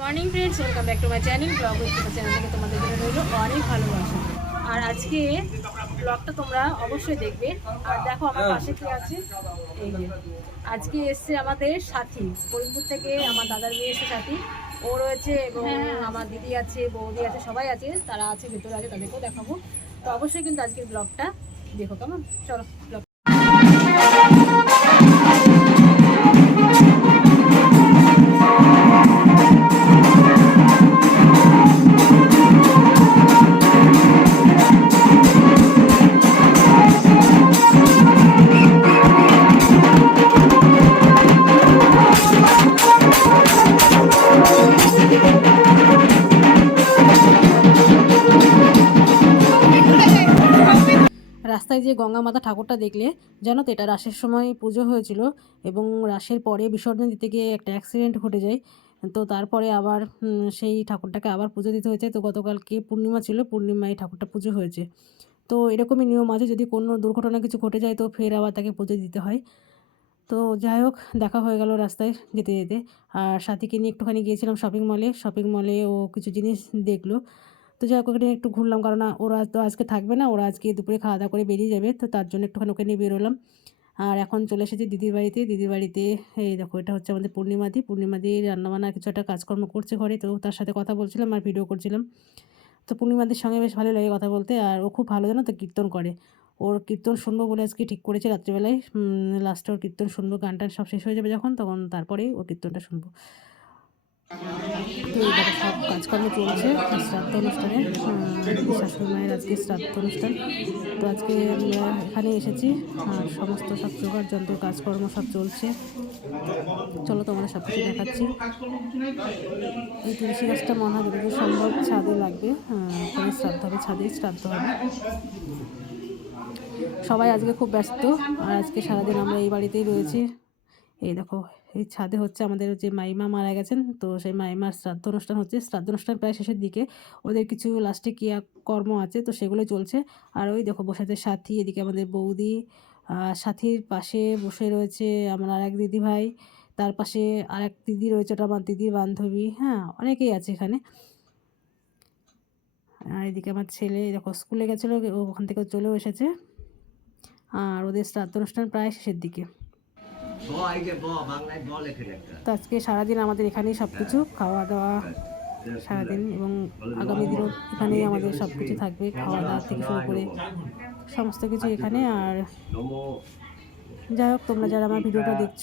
Morning friends welcome back to my channel blog with channel থেকে তোমাদের জন্য রইল অনেক ভালোবাসা। আর আজকে ব্লগটা তোমরা অবশ্যই দেখবে। আর দেখো আমার পাশে কি আছে? এই আজকে এসছে আমাদের সাথী। করিমপুর থেকে আমার দাদার মেয়ে এসছে সাথী। ও রয়েছে এবং আমার দিদি আছে বৌদি আছে সবাই আছে। তারা আছে ভেতরে আছে তাদেরকেও দেখাবো। তো অবশ্যই কিন্তু আজকের ব্লগটা দেখো কেমন? চলো ব্লগ রাস্তায় যে গঙ্গা মাতা ঠাকুরটা দেখলে, জানো তো এটা রাসের সময় পুজো হয়েছিল এবং রাসের পরে বিসর্জন দিতে গিয়ে একটা অ্যাক্সিডেন্ট ঘটে যায়। তো তারপরে আবার সেই ঠাকুরটাকে আবার পুজো দিতে হয়েছে। তো গতকালকে পূর্ণিমা ছিল, পূর্ণিমায় ঠাকুরটা পুজো হয়েছে। তো এরকমই নিয়ম আছে, যদি কোনো দুর্ঘটনা কিছু ঘটে যায় তো ফের আবার তাকে পুজো দিতে হয়। তো যাই হোক, দেখা হয়ে গেল রাস্তায় যেতে যেতে। আর সাথীকে নিয়ে একটুখানি গিয়েছিলাম শপিং মলে শপিং মলে ও কিছু জিনিস দেখল। তো যাই হোক, ওখানে একটু ঘুরলাম। কারণ ওরা তো আজকে থাকবে না, ওরা আজকে দুপুরে খাওয়া দাওয়া করে বেরিয়ে যাবে। তো তার জন্য একটুখানি ওকে নিয়ে বেরোলাম। আর এখন চলে এসেছি দিদির বাড়িতে। দিদির বাড়িতে, এই দেখো, এটা হচ্ছে আমাদের পূর্ণিমাদি পূর্ণিমাদি রান্নাবান্না কিছু একটা কাজকর্ম করছে ঘরে। তো তার সাথে কথা বলছিলাম আর ভিডিও করছিলাম। তো পূর্ণিমাদির সঙ্গে বেশ ভালো লাগে কথা বলতে। আর ও খুব ভালো জানো তো কীর্তন করে। ওর কীর্তন শুনব বলে আজকে ঠিক করেছে রাত্রিবেলায়। লাস্টে ওর কীর্তন শুনব গান টান সব শেষ হয়ে যাবে যখন, তখন তারপরেই ওর কীর্তনটা শুনব। সব কাজকর্ম চলছে, শ্রাদ্ধ অনুষ্ঠানে। শাশুড়ি মায়ের আজকে শ্রাদ্ধ অনুষ্ঠান। তো আজকে এখানে এসেছি, আর সমস্ত সব জোগাড় যন্ত্র, কাজকর্ম সব চলছে। চলো তোমাদের সব কিছু দেখাচ্ছি। এই তুলসী গাছটা মনে হয় যতদূর সম্ভব ছাদে লাগবে। ওখানে শ্রাদ্ধ হবে ছাদেই শ্রাদ্ধ হবে সবাই আজকে খুব ব্যস্ত, আর আজকে সারাদিন আমরা এই বাড়িতেই রয়েছি। এই দেখো এই ছাদে হচ্ছে আমাদের যে মাইমা মারা গেছেন, তো সেই মাইমার শ্রাদ্ধ অনুষ্ঠান হচ্ছে। শ্রাদ্ধ অনুষ্ঠান প্রায় শেষের দিকে। ওদের কিছু লাস্টে ক্রিয়া কর্ম আছে, তো সেগুলো চলছে। আর ওই দেখো, বসে আছে সাথী, এদিকে আমাদের বৌদি। সাথীর পাশে বসে রয়েছে আমার আর এক দিদি ভাই তার পাশে আর এক দিদি রয়েছে, ওটা আমার দিদির বান্ধবী। হ্যাঁ অনেকেই আছে এখানে। আর এদিকে আমার ছেলে দেখো স্কুলে গেছিল ওখান থেকে চলেও এসেছে। আর ওদের শ্রাদ্ধ অনুষ্ঠান প্রায় শেষের দিকে। তো আজকে সারাদিন আমাদের এখানেই সব কিছু খাওয়া দাওয়া সারাদিন এবং আগামী দিনও এখানেই আমাদের সব কিছু থাকবে খাওয়া দাওয়া থেকে শুরু করে সমস্ত কিছু এখানে আর যাই হোক তোমরা যারা আমার ভিডিওটা দেখছ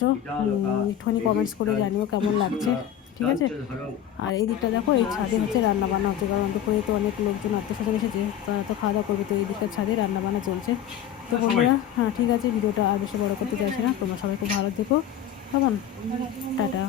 একটুখানি কমেন্টস করে জানিও কেমন লাগছে ঠিক আছে? আর এই দিকটা দেখো এই ছাদে হচ্ছে রান্না বান্না হচ্ছে কারণ দুপুরে তো অনেক লোকজন আত্মীয় স্বজন এসেছে তারা তো খাওয়া দাওয়া করবে তো এই দিকটা ছাদে রান্না বান্না চলছে। তো বন্ধুরা হ্যাঁ ঠিক আছে ভিডিওটা আর বেশি বড় করতে চাইছি না। তোমরা সবাই খুব ভালো থেকো। কেমন? টাটা।